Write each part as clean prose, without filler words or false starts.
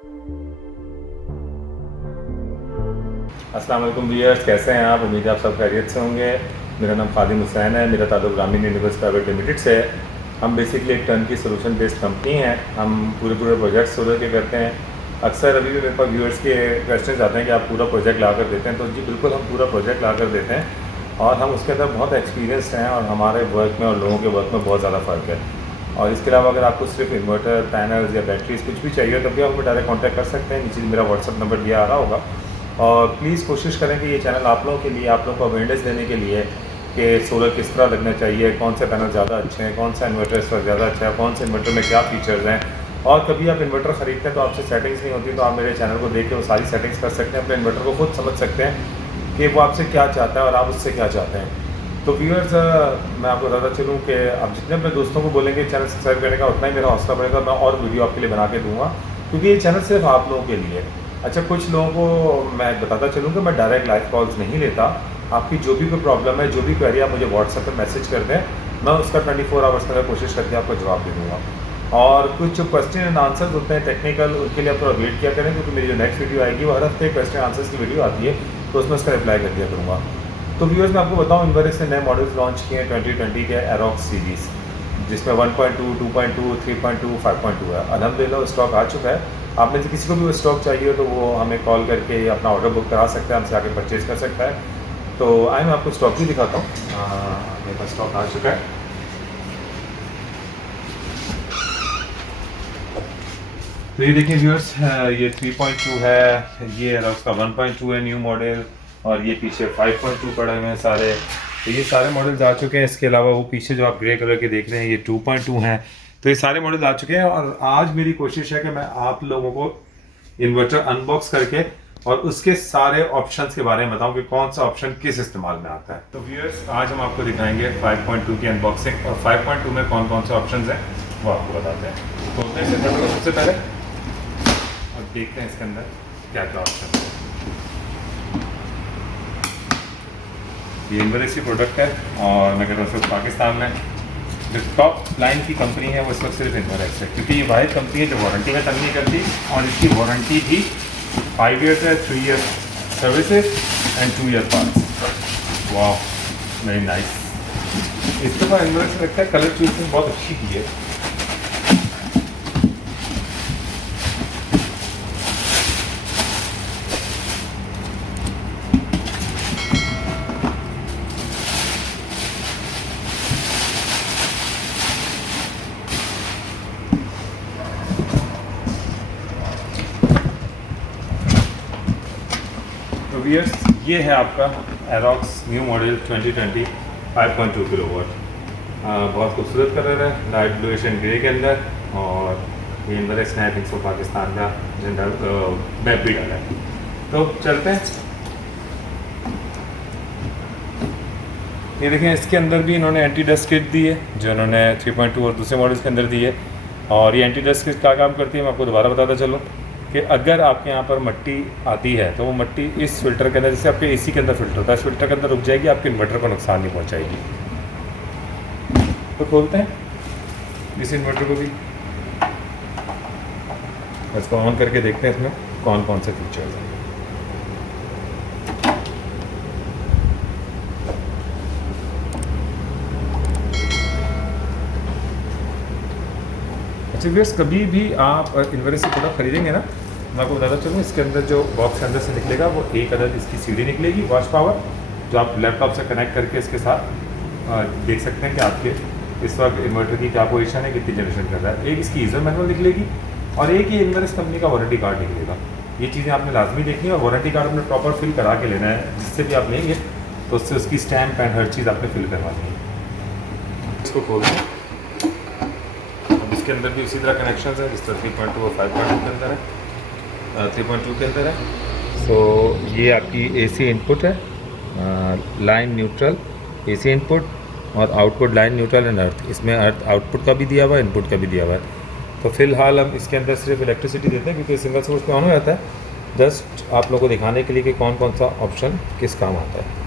अस्सलाम वालेकुम व्यूअर्स, कैसे हैं आप? उम्मीद है आप सब खैरियत से होंगे। मेरा नाम खादिम हुसैन है। मेरा ताल्लुक ग्रामीण यूनिवर्स प्राइवेट लिमिटेड से है। हम बेसिकली एक टर्न की सोल्यूशन बेस्ड कंपनी है। हम पूरे प्रोजेक्ट सोलर के करते हैं। अक्सर अभी भी मेरे पास व्यूअर्स के क्वेश्चन आते हैं कि आप पूरा प्रोजेक्ट ला कर देते हैं। तो जी बिल्कुल, हम पूरा प्रोजेक्ट ला कर देते हैं और हम उसके अंदर बहुत एक्सपीरियंसड हैं और हमारे वर्क में और लोगों के वर्क में बहुत ज़्यादा फ़र्क है। और इसके अलावा अगर आपको सिर्फ इन्वर्टर, पैनल्स या बैटरीज कुछ भी चाहिए तब भी आप हमें डायरेक्ट कॉन्टैक्ट कर सकते हैं। नीचे मेरा व्हाट्सअप नंबर दिया आ रहा होगा। और प्लीज़ कोशिश करें कि ये चैनल आप लोगों के लिए, आप लोगों को अवेयरनेस देने के लिए कि सोलर किस तरह लगना चाहिए, कौन से पैनल ज़्यादा अच्छे हैं, कौन सा इन्वर्टर इस वक्त ज़्यादा अच्छा है, कौन से इन्वर्टर में क्या फ़ीचर्स हैं। और कभी आप इन्वर्टर ख़रीदते हैं तो आपसे सेटिंग्स नहीं होती, तो आप मेरे चैनल को देख के वो सारी सेटिंग्स कर सकते हैं, अपने इन्वर्टर को खुद समझ सकते हैं कि वो आपसे क्या चाहता है और आप उससे क्या चाहते हैं। तो व्यूअर्स, मैं आपको बताता चलूँ कि आप जितने अपने दोस्तों को बोलेंगे चैनल सब्सक्राइब करने का, उतना ही मेरा हौसला बढ़ेगा। मैं और वीडियो आपके लिए बना के दूँगा, क्योंकि ये चैनल सिर्फ आप लोगों के लिए है। अच्छा, कुछ लोगों को मैं बताता चलूँ कि मैं डायरेक्ट लाइव कॉल्स नहीं लेता। आपकी जो भी कोई प्रॉब्लम है, जो भी क्वेरी, आप मुझे व्हाट्सएप पे मैसेज कर दें, मैं उसका 24 आवर्स में कोशिश करके आपको जवाब दे दूँगा। और कुछ जो क्वेश्चन एंड आंसर्स होते हैं टेक्निकल, उनके लिए आप थोड़ा वेट किया करें, क्योंकि मेरी जो नेक्स्ट वीडियो आएगी वो हर हफ्ते क्वेश्चन आंसर्स की वीडियो आती है, तो उसमें उसका रिप्लाई कर दिया करूँगा। तो व्यूअर्स, मैं आपको बताऊँ, इन्वर्स ने नए मॉडल्स लॉन्च किए हैं 2020 के एरोक्स सीरीज़, जिसमें 1.2, 2.2, 3.2, 5.2 है। अल्हम्दुलिल्लाह स्टॉक आ चुका है। आप में से किसी को भी वो स्टॉक चाहिए तो वो हमें कॉल करके अपना ऑर्डर बुक करा सकता है, हमसे आके परचेज़ कर सकता है। तो आइए मैं आपको स्टॉक भी दिखाता हूँ। मेरे पास स्टॉक आ चुका है। तो ये देखिए व्यूअर्स, ये 3.2 है, ये एरोक्स का 1.2 है न्यू मॉडल, और ये पीछे 5.2 पड़े हुए हैं सारे। तो ये सारे मॉडल्स आ चुके हैं। इसके अलावा वो पीछे जो आप ग्रे कलर के देख रहे हैं, ये 2.2 हैं। तो ये सारे मॉडल्स आ चुके हैं और आज मेरी कोशिश है कि मैं आप लोगों को इन्वर्टर अनबॉक्स करके और उसके सारे ऑप्शंस के बारे में बताऊं कि कौन सा ऑप्शन किस इस्तेमाल में आता है। तो व्यूअर्स, आज हम आपको दिखाएंगे 5.2 की अनबॉक्सिंग, और 5.2 में कौन कौन से ऑप्शंस हैं वो आपको बताते हैं। तो इस इन्वर्टर को सबसे पहले और देखते हैं इसके अंदर क्या क्या ऑप्शन है। ये इन्वर्स की प्रोडक्ट है और मैं कहता हूँ पाकिस्तान में जो टॉप लाइन की कंपनी है वो इस वक्त सिर्फ इन्वर्स है, क्योंकि ये वाहिद कंपनी है जो वारंटी में तंग नहीं करती, और इसकी वारंटी भी 5 ईयर्स है, 3 year services and 2 year parts. वाह, वेरी नाइस। इस दफ़ा इन्वर्स लगता है कलर चूजिंग बहुत अच्छी की है। तो व्यूअर्स, ये है आपका एरोक्स न्यू मॉडल 2020 5.2 किलोवाट। बहुत खूबसूरत कलर है, लाइट ब्लूइश एंड ग्रे के अंदर, और ये इन्वर्स है, आई थिंक सो पाकिस्तान का झंडा बैब भी डाला है। तो चलते हैं। ये देखें, इसके अंदर भी इन्होंने एंटी डस्ट किट दी है, जो इन्होंने 3.2 और दूसरे मॉडल्स के अंदर दी है। और ये एंटी डस्ट किट क्या काम करती है मैं आपको दोबारा बताता चलूँ कि अगर आपके यहाँ पर मिट्टी आती है तो वो मिट्टी इस फिल्टर के अंदर, जैसे आपके एसी के अंदर फिल्टर होता है, इस फिल्टर के अंदर रुक जाएगी, आपके इन्वर्टर को नुकसान नहीं पहुँचाएगी। तो खोलते हैं इस इन्वर्टर को भी, इसको ऑन करके देखते हैं इसमें कौन कौन से फीचर्स हैं। अच्छा व्यूअर्स, कभी भी आप इन्वर्स से प्रोडक्ट खरीदेंगे ना, मैं आपको बताता चलूँ, इसके अंदर जो बॉक्स के अंदर से निकलेगा वो एक अदद इसकी सीडी निकलेगी वॉश पावर, जो आप लैपटॉप से कनेक्ट करके इसके साथ देख सकते हैं कि आपके इस वक्त इन्वर्टर की क्या पोजीशन है, कितनी जनरेशन कर रहा है। एक इसकी यूज़र मैनुअल निकलेगी और एक ये इन्वर्स कंपनी का वारंटी कार्ड निकलेगा। ये चीज़ें आपने लाजमी देखनी है और वारंटी कार्ड अपने प्रॉपर फिल करा के लेना है। जिससे भी आप लेंगे तो उससे उसकी स्टैम्प एंड हर चीज़ आपने फिल करवानी है। इसको खोल दें। इसके अंदर भी उसी तरह कनेक्शन है जिस तरह 3.2 और 5.2 के अंदर है, 3.2 के अंदर है। सो ये आपकी एसी इनपुट है, लाइन न्यूट्रल एसी इनपुट, और output line neutral and earth. इसमें अर्थ आउटपुट का भी दिया हुआ है, इनपुट का भी दिया हुआ है। तो फ़िलहाल हम इसके अंदर सिर्फ इलेक्ट्रिसिटी देते हैं, क्योंकि सिंगल सोर्स पे ऑन हो जाता है। जस्ट आप लोगों को दिखाने के लिए कि कौन कौन सा ऑप्शन किस काम आता है।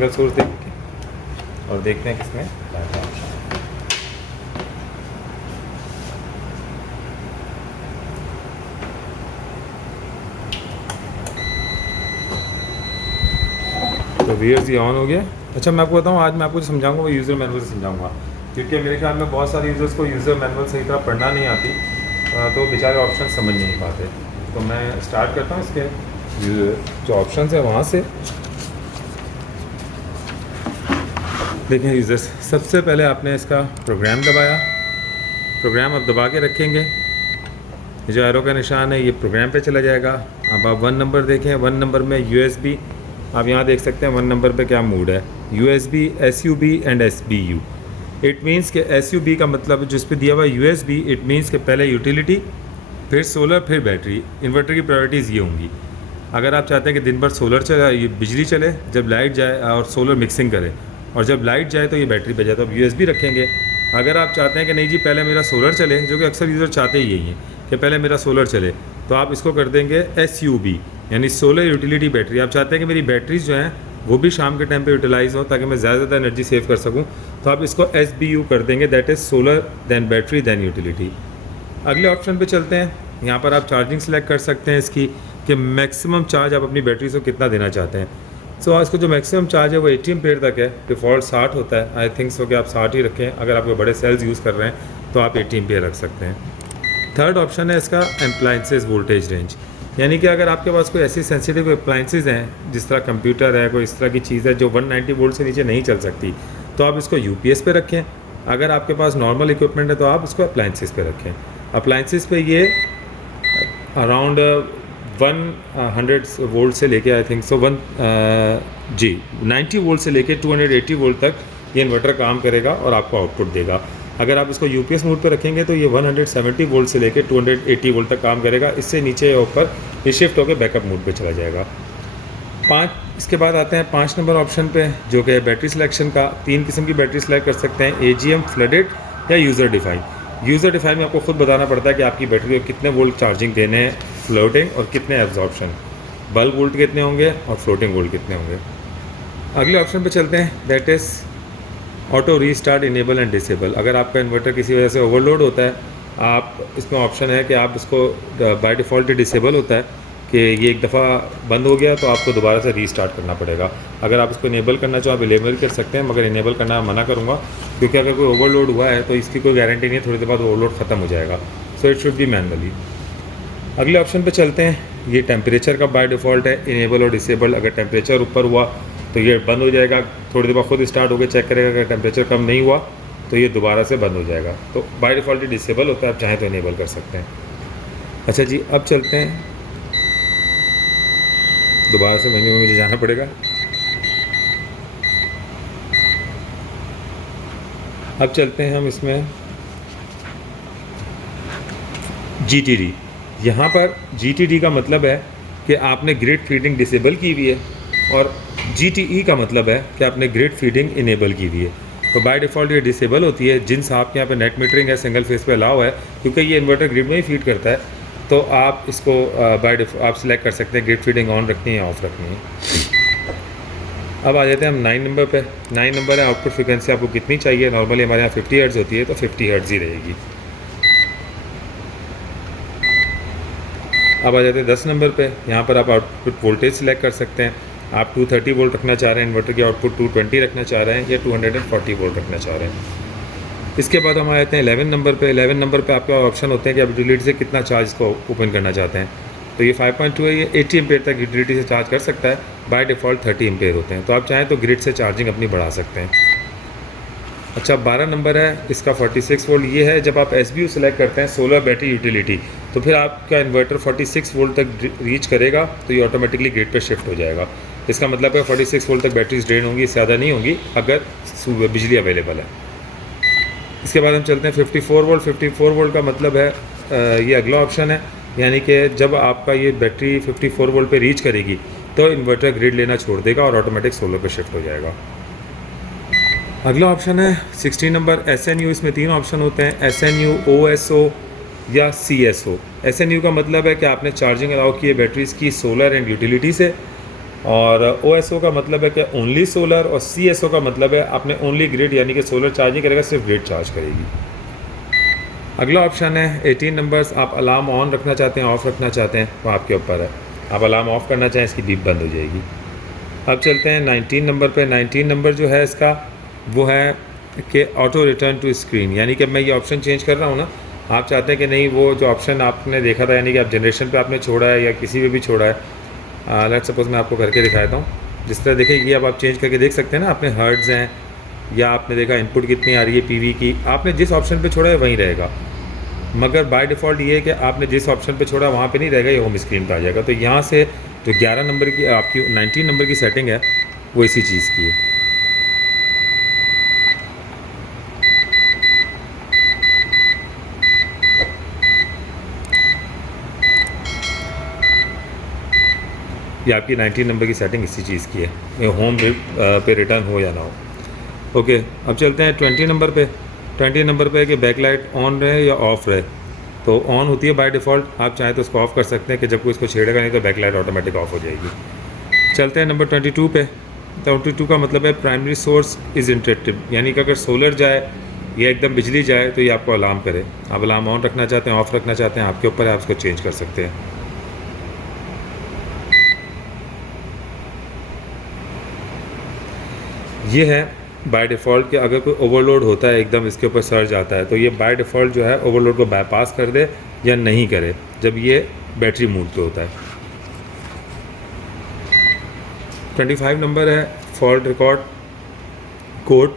सिंगल सोर्स देखें और देखते हैं किसमें क्या क्या ऑप्शन है। तो व्यूअर्स ये ऑन हो गया। अच्छा मैं आपको बताऊँ, आज मैं आपको जो समझाऊंगा वो यूज़र मैनुअल से समझाऊंगा, क्योंकि मेरे ख्याल में बहुत सारे यूज़र्स को यूज़र मैनुअल सही तरह पढ़ना नहीं आती, तो बेचारे ऑप्शन समझ नहीं पाते। तो मैं स्टार्ट करता हूँ इसके जो ऑप्शन है वहाँ से। देखें यूज़र्स, सबसे पहले आपने इसका प्रोग्राम दबाया, प्रोग्राम आप दबा के रखेंगे, ये जो एरो का निशान है ये प्रोग्राम पे चला जाएगा। अब आप 1 नंबर देखें, 1 नंबर में USB, आप यहाँ देख सकते हैं 1 नंबर पे क्या मूड है, USB, SUB and SBU। It means के SUB का मतलब जिस पे दिया हुआ USB, इट मीन्स के पहले यूटिलिटी, फिर सोलर, फिर बैटरी। इन्वर्टर की प्रायोरिटीज़ ये होंगी। अगर आप चाहते हैं कि दिन भर सोलर चले, ये बिजली चले, जब लाइट जाए और सोलर मिक्सिंग करे, और जब लाइट जाए तो ये बैटरी पे जाए, तो आप USB रखेंगे। अगर आप चाहते हैं कि नहीं जी पहले मेरा सोलर चले, जो कि अक्सर यूज़र चाहते ही यही हैं कि पहले मेरा सोलर चले, तो आप इसको कर देंगे SUB, यानी सोलर यूटिलिटी बैटरी। आप चाहते हैं कि मेरी बैटरीज जो हैं वो भी शाम के टाइम पे यूटिलाइज़ हो ताकि मैं ज़्यादा एनर्जी सेव कर सकूं, तो आप इसको SBU कर देंगे, that is solar then battery then utility. अगले ऑप्शन पे चलते हैं। यहाँ पर आप चार्जिंग सेलेक्ट कर सकते हैं इसकी, कि मैक्सिमम चार्ज आप अपनी बैटरी को कितना देना चाहते हैं। सो इसको जो मैक्सिमम चार्ज है वो 80 एम्पेयर तक है, डिफ़ॉल्ट 60 होता है। आई थिंक सो कि आप 60 ही रखें। अगर आप कोई बड़े सेल्स यूज़ कर रहे हैं तो आप 80 एम्पेयर रख सकते हैं। थर्ड ऑप्शन है इसका अप्लाइंसेस वोल्टेज रेंज, यानी कि अगर आपके पास कोई ऐसी सेंसिटिव अप्लाइंसेस हैं, जिस तरह कंप्यूटर है, कोई इस तरह की चीज़ है जो 190 वोल्ट से नीचे नहीं चल सकती, तो आप इसको UPS पे रखें। अगर आपके पास नॉर्मल इक्विपमेंट है तो आप इसको अप्लाइंसेस पे रखें। अप्लाइंसेस पे ये अराउंड 100 वोल्ट से लेके आई थिंक सो 90 वोल्ट से लेके 280 वोल्ट तक ये इन्वर्टर काम करेगा और आपको आउटपुट देगा। अगर आप इसको UPS मोड पे रखेंगे तो ये 170 वोल्ट से लेके 280 वोल्ट तक काम करेगा। इससे नीचे या ऊपर ये शिफ्ट होकर बैकअप मोड पे चला जाएगा। इसके बाद आते हैं 5 नंबर ऑप्शन पे, जो कि बैटरी सिलेक्शन का। 3 किस्म की बैटरी सेलेक्ट कर सकते हैं, AGM, फ्लडेड या यूज़र डिफाइन। यूज़र डिफाइन में आपको खुद बताना पड़ता है कि आपकी बैटरी को कितने वोल्ट चार्जिंग देने हैं, फ्लोटिंग और कितने एब्जॉर्प्शन, बल्ब वोल्ट कितने होंगे और फ्लोटिंग वोल्ट कितने होंगे। अगले ऑप्शन पे चलते हैं, that is auto restart, enable and disable. अगर आपका इन्वर्टर किसी वजह से ओवरलोड होता है, आप इसमें ऑप्शन है कि आप इसको बाय डिफ़ॉल्ट डिसेबल होता है कि ये एक दफ़ा बंद हो गया तो आपको दोबारा से रीस्टार्ट करना पड़ेगा। अगर आप इसको इनेबल करना चाहो आप इनेबल कर सकते हैं, मगर इनेबल करना मना करूँगा, क्योंकि अगर कोई ओवरलोड हुआ है तो इसकी कोई गारंटी नहीं है, थोड़ी देर बाद ओवरलोड ख़त्म हो जाएगा। So it should be manually. अगले ऑप्शन पे चलते हैं, ये टेम्परेचर का बाय डिफ़ॉल्ट है, इनेबल और डिसेबल। अगर टेम्परेचर ऊपर हुआ तो ये बंद हो जाएगा, थोड़ी देर बाद खुद स्टार्ट होकर चेक करेगा। अगर टेम्परेचर कम नहीं हुआ तो ये दोबारा से बंद हो जाएगा। तो बाय डिफ़ॉल्ट डिसेबल होता है, आप चाहें तो इनेबल कर सकते हैं। अच्छा जी, अब चलते हैं, दोबारा से मेन्यू में मुझे जाना पड़ेगा। अब चलते हैं हम इसमें GTD। यहाँ पर GTD का मतलब है कि आपने ग्रिड फीडिंग डिसेबल की हुई है, और GTE का मतलब है कि आपने ग्रिड फीडिंग इनेबल की हुई है। तो बाय डिफ़ॉल्ट ये डिसेबल होती है। जिन आपके यहाँ पे नेट मीटरिंग है, सिंगल फेस पे अलाउ है, क्योंकि ये इन्वर्टर ग्रिड में ही फीड करता है, तो आप इसको आप सिलेक्ट कर सकते हैं ग्रिड फीडिंग ऑन रखनी है ऑफ रखनी है। अब आ जाते हैं हम 9 नंबर पे। 9 नंबर है आउटपुट फ्रिक्वेंसी आपको कितनी चाहिए। नॉर्मली हमारे यहाँ 50 हर्ट्ज़ होती है, तो 50 हर्ट्ज़ ही रहेगी। अब आ जाते हैं 10 नंबर पे। यहाँ पर आप आउटपुट वोल्टेज सिलेक्ट कर सकते हैं। आप 230 वोल्ट रखना चाह रहे हैं, इन्वर्टर की आउटपुट 220 रखना चाह रहे हैं, या 240 वोल्ट रखना चाह रहे हैं। इसके बाद हम आ जाते हैं 11 नंबर पे। 11 नंबर पे आपके ऑप्शन होते हैं कि आप यूटिलिटी से कितना चार्ज को ओपन करना चाहते हैं। तो ये 5.2 है, ये 80 एम्पेयर तक यूटिलिटी से चार्ज कर सकता है। बाय डिफ़ॉल्ट 30 एम्पेयर होते हैं, तो आप चाहें तो ग्रिड से चार्जिंग अपनी बढ़ा सकते हैं। अच्छा, 12 नंबर है, इसका 46 वोल्ट। ये है जब आप SBU सेलेक्ट करते हैं, सोलर बैटरी यूटिलिटी, तो फिर आपका इन्वर्टर 46 वोल्ट तक रीच करेगा, तो ये ऑटोमेटिकली ग्रिड पे शिफ्ट हो जाएगा। इसका मतलब है 46 वोल्ट तक बैटरीज ड्रेन होंगी, ज़्यादा नहीं होंगी अगर बिजली अवेलेबल है। इसके बाद हम चलते हैं 54 वोल्ट। 54 वोल्ट का मतलब है ये अगला ऑप्शन है, यानी कि जब आपका ये बैटरी 54 वोल्ट पे रीच करेगी तो इन्वर्टर ग्रिड लेना छोड़ देगा और ऑटोमेटिक सोलर पे शिफ्ट हो जाएगा। अगला ऑप्शन है 16 नंबर, SNU। इसमें 3 ऑप्शन होते हैं, SNU, OSO या CSO। SNU का मतलब है कि आपने चार्जिंग अलाउ की है बैटरीज़ की सोलर एंड यूटिलिटी से। और OSO का मतलब है कि ओनली सोलर, और CSO का मतलब है आपने ओनली ग्रिड, यानी कि सोलर चार्ज नहीं करेगा, सिर्फ ग्रिड चार्ज करेगी। अगला ऑप्शन है 18 नंबर्स, आप अलार्म ऑन रखना चाहते हैं, ऑफ़ रखना चाहते हैं, वो आपके ऊपर है। आप अलार्म ऑफ़ करना चाहें, इसकी बीप बंद हो जाएगी। अब चलते हैं 19 नंबर पे। 19 नंबर जो है इसका वो है कि ऑटो रिटर्न टू स्क्रीन, यानी कि मैं ये ऑप्शन चेंज कर रहा हूँ ना, आप चाहते हैं कि नहीं वो जो ऑप्शन आपने देखा था, यानी कि आप जनरेशन पे आपने छोड़ा है या किसी पे भी छोड़ा है, लेट्स सपोज मैं आपको करके दिखाता हूँ। जिस तरह देखिए अब आप चेंज करके देख सकते हैं ना, आपने हर्ट्ज़ हैं या आपने देखा इनपुट कितनी आ रही है PV की, आपने जिस ऑप्शन पे छोड़ा है वहीं रहेगा। मगर बाय डिफ़ॉल्ट ये है कि आपने जिस ऑप्शन पे छोड़ा वहाँ पे नहीं रहेगा, ये होम स्क्रीन पे आ जाएगा। तो यहाँ से जो 11 नंबर की आपकी 19 नंबर की सेटिंग है वो इसी चीज़ की है। ये आपकी 19 नंबर की सेटिंग इसी चीज़ की है, ये होम पे रिटर्न हो या ना हो। ओके, अब चलते हैं 20 नंबर पे। 20 नंबर पे कि बैकलाइट ऑन रहे या ऑफ़ रहे, तो ऑन होती है बाय डिफ़ॉल्ट, आप चाहें तो उसको ऑफ़ कर सकते हैं कि जब कोई इसको छेड़ेगा नहीं तो बैकलाइट ऑटोमेटिक ऑफ हो जाएगी। चलते हैं नंबर 22 पे। 22 का मतलब है प्राइमरी सोर्स इज़ इंटरेक्टिव, यानी कि अगर सोलर जाए या एकदम बिजली जाए तो ये आपको अलार्म करे। आप अलार्म ऑन रखना चाहते हैं, ऑफ़ रखना चाहते हैं, आपके ऊपर है, आप उसको चेंज कर सकते हैं। ये है बाय डिफ़ॉल्ट कि अगर कोई ओवरलोड होता है, एकदम इसके ऊपर सर्ज आता है, तो ये बाय डिफ़ॉल्ट जो है ओवरलोड को बाईपास कर दे या नहीं करे जब ये बैटरी मोड पे होता है। 25 नंबर है फॉल्ट रिकॉर्ड कोड,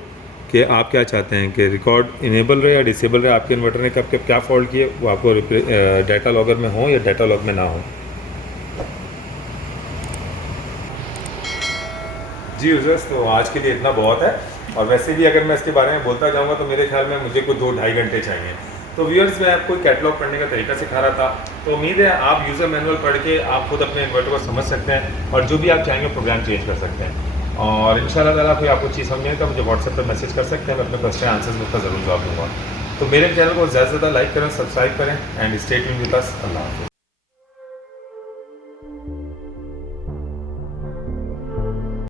कि आप क्या चाहते हैं कि रिकॉर्ड इनेबल रहे या डिसेबल रहे, आपके इन्वर्टर ने कब कब क्या फॉल्ट किए वो आपको डाटा लॉगर में हो या डाटा लॉग में ना हो। जी यूज़र्स, तो आज के लिए इतना बहुत है, और वैसे भी अगर मैं इसके बारे में बोलता जाऊँगा तो मेरे ख्याल में मुझे कोई 2-2.5 घंटे चाहिए। तो व्यूअर्स, मैं आपको कैटलॉग पढ़ने का तरीका सिखा रहा था, तो उम्मीद है आप यूज़र मैनुअल पढ़ के आप खुद अपने इन्वर्टर को समझ सकते हैं और जो भी आप चाहेंगे प्रोग्राम चेंज कर सकते हैं। और इंशाल्लाह ताला कोई आपको चीज़ समझ नहीं तो मुझे व्हाट्सएप पर मैसेज कर सकते हैं, मैं अपने क्वेश्चन आंसर्स उसका ज़रूर जवाब दूँगा। तो मेरे चैनल को ज़्यादा से ज़्यादा लाइक करें, सब्सक्राइब करें and stay tuned with us. अल्लाह हाफ़िज़।